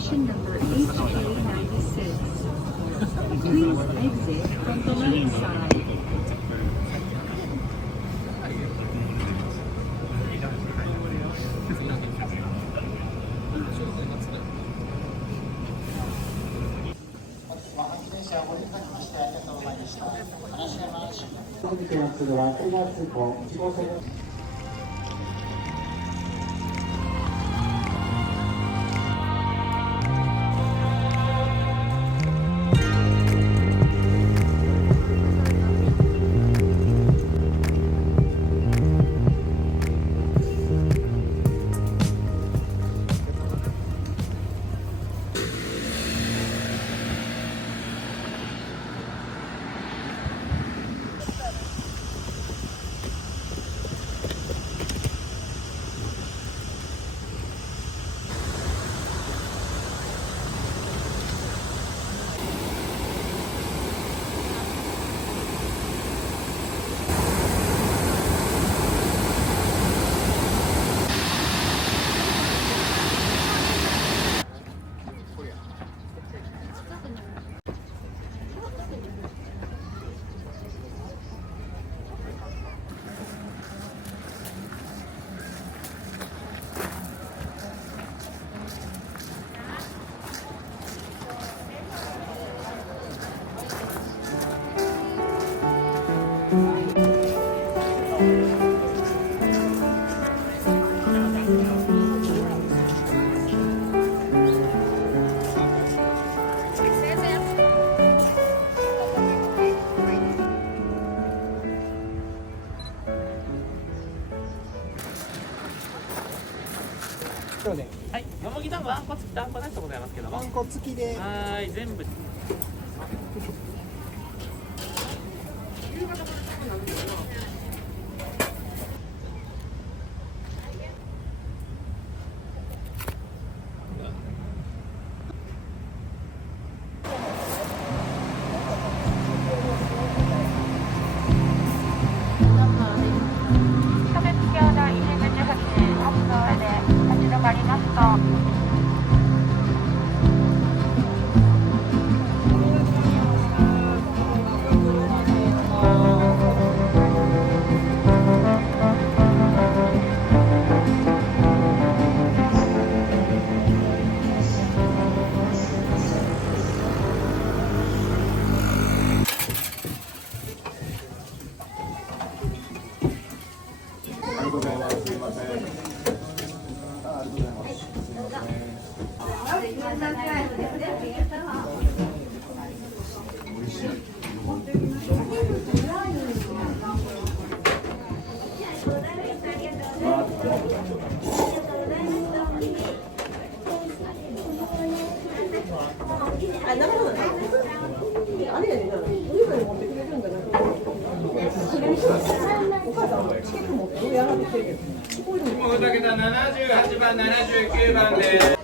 Station number HA96. Please exit from the left side. 続きの次は9月以降、1号線。はい、よもぎ団子あんこ付きとあんこなしでございますけども。あんこ付きで。はい、全部。あ、なるほどね。あれやねんな。お肉に持ってくれるんだな。お母さんチケット持ってやられてるけど。大竹田78番、79番です。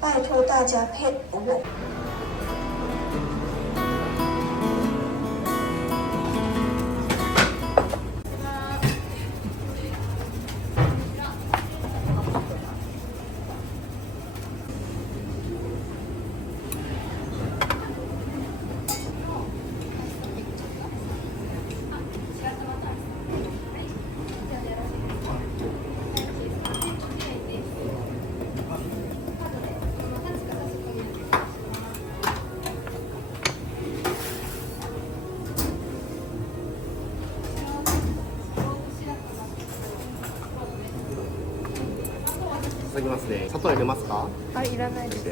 拜托大家配我。注ぎますね。砂糖入れますか？あ、いらないです。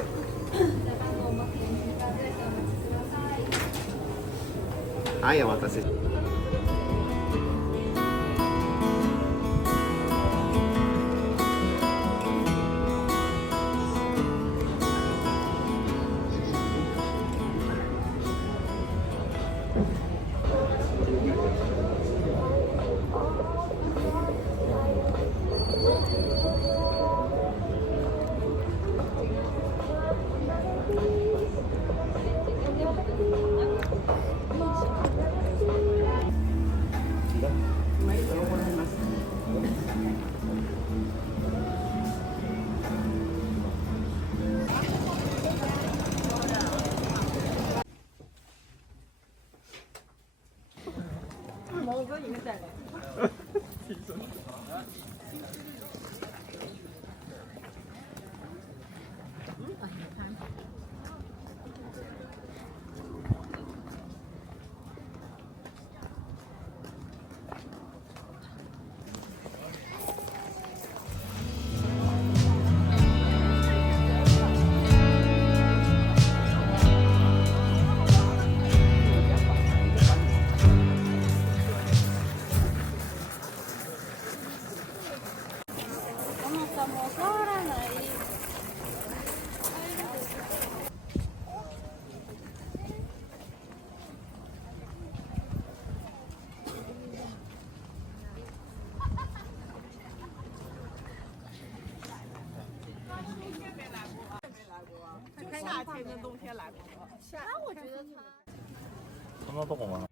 はい、お待たせ。かもう触らない。夏天跟冬天来过。我觉得它。そんなとこもな。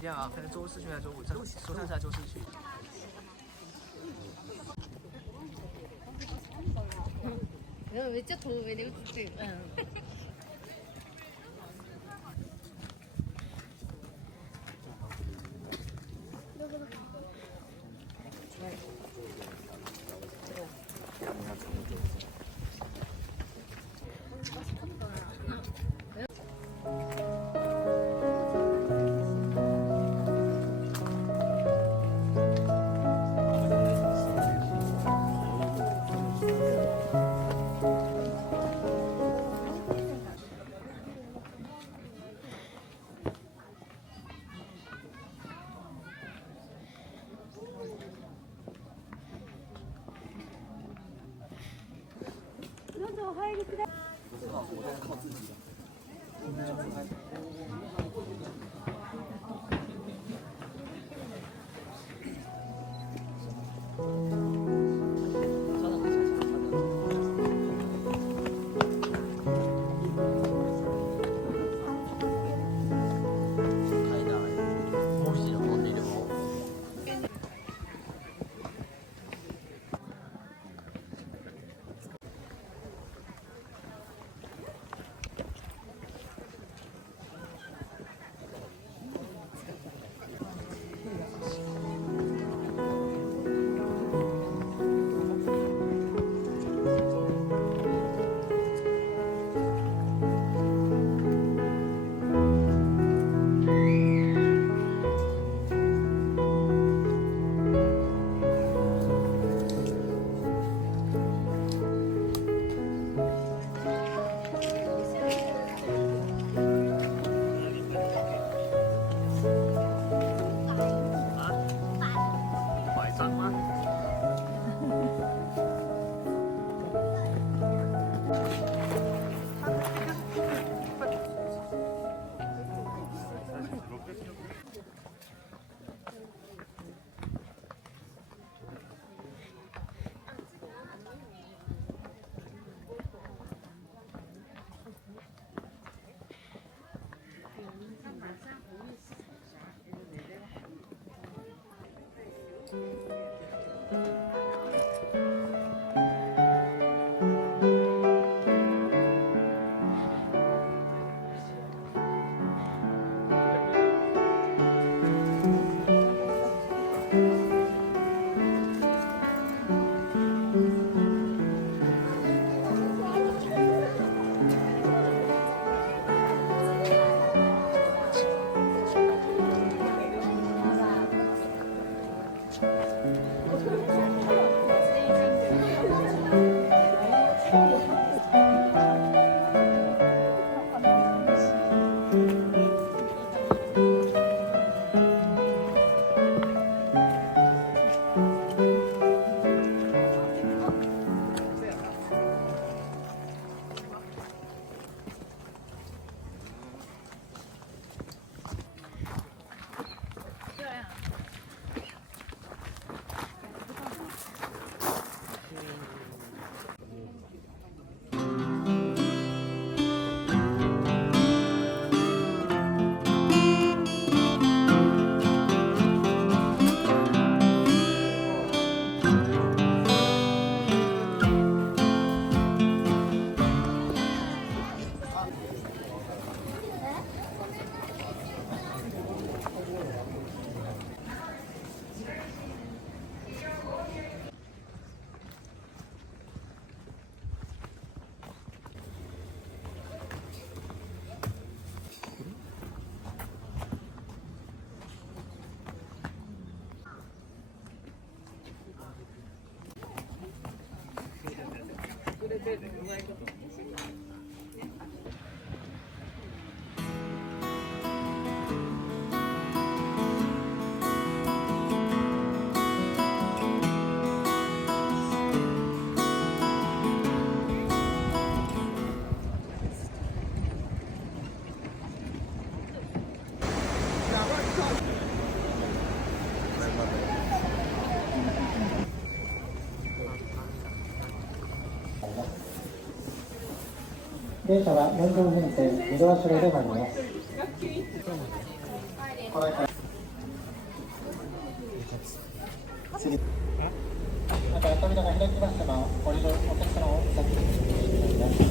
一样啊，可能周四去还是周五，周三还是周四去。めっちゃ遠目で映ってる。どうぞお入りください。電車は4両編成2両足路で参ります。また扉が開きましたら、降りるお客様を先にしてください。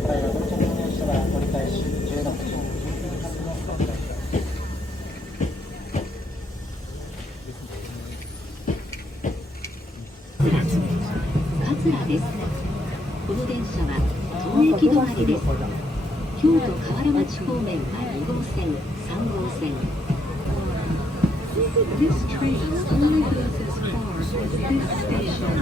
ただいま到着の電車は折り返し16時19分の到着です。桂です。この電車は当駅止まりです。京都河原町方面は2号線、3号線。This train only goes as far as this station.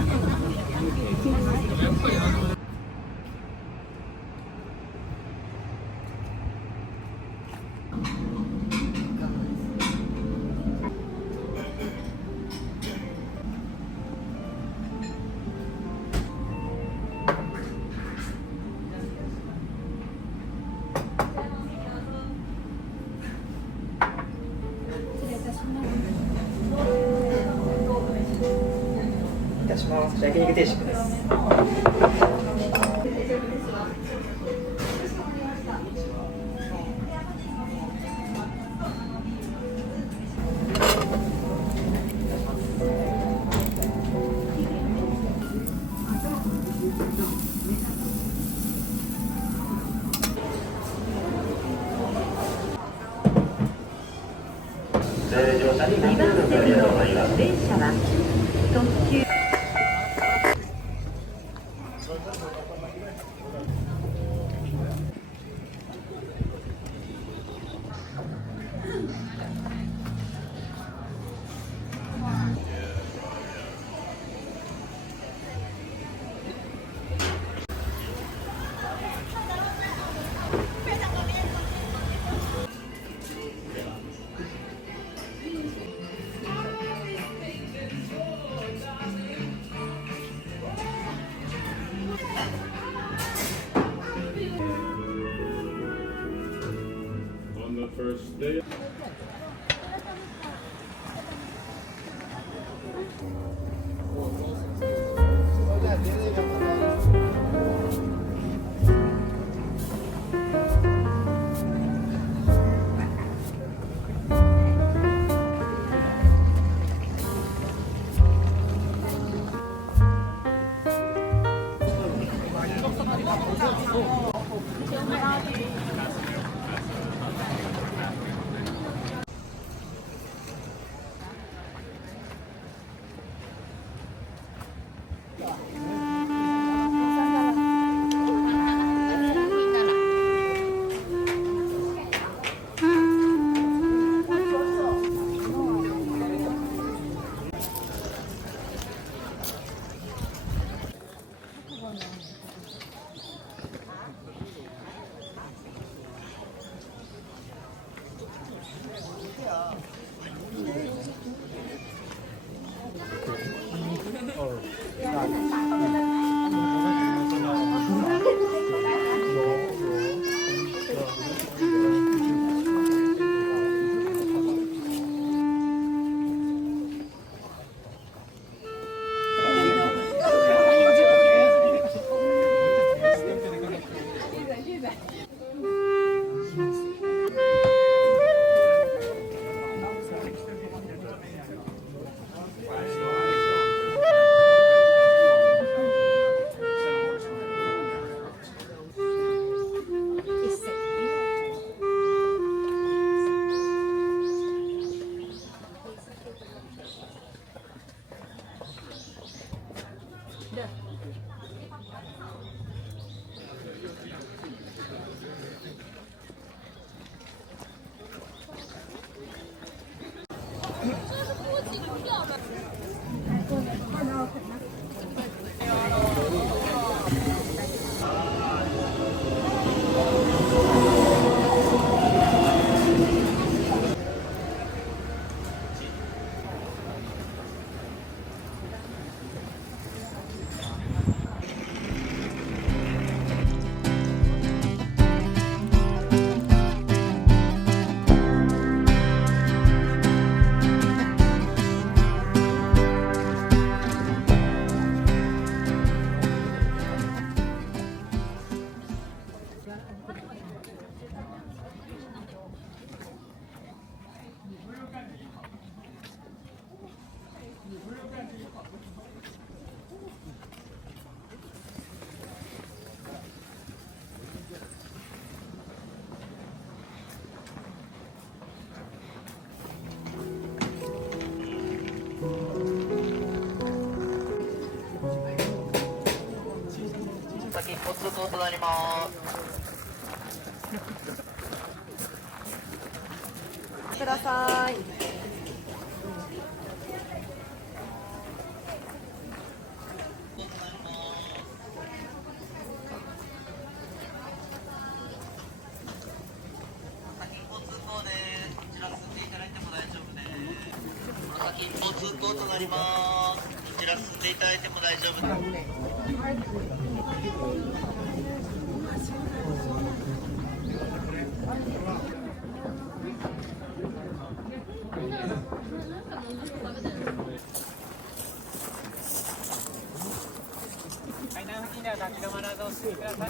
いたします。焼肉定食です。2番線の電車は特急first day. 看到很难。ご通行となります。ください。先一方通行となります。こちら進んでいただいても大丈夫です。階段付近では立ち止まらずお進みください。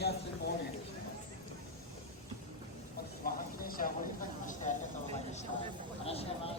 気圧5をお願いします。本日も発電車をご理解にましてありがとうございました。話します。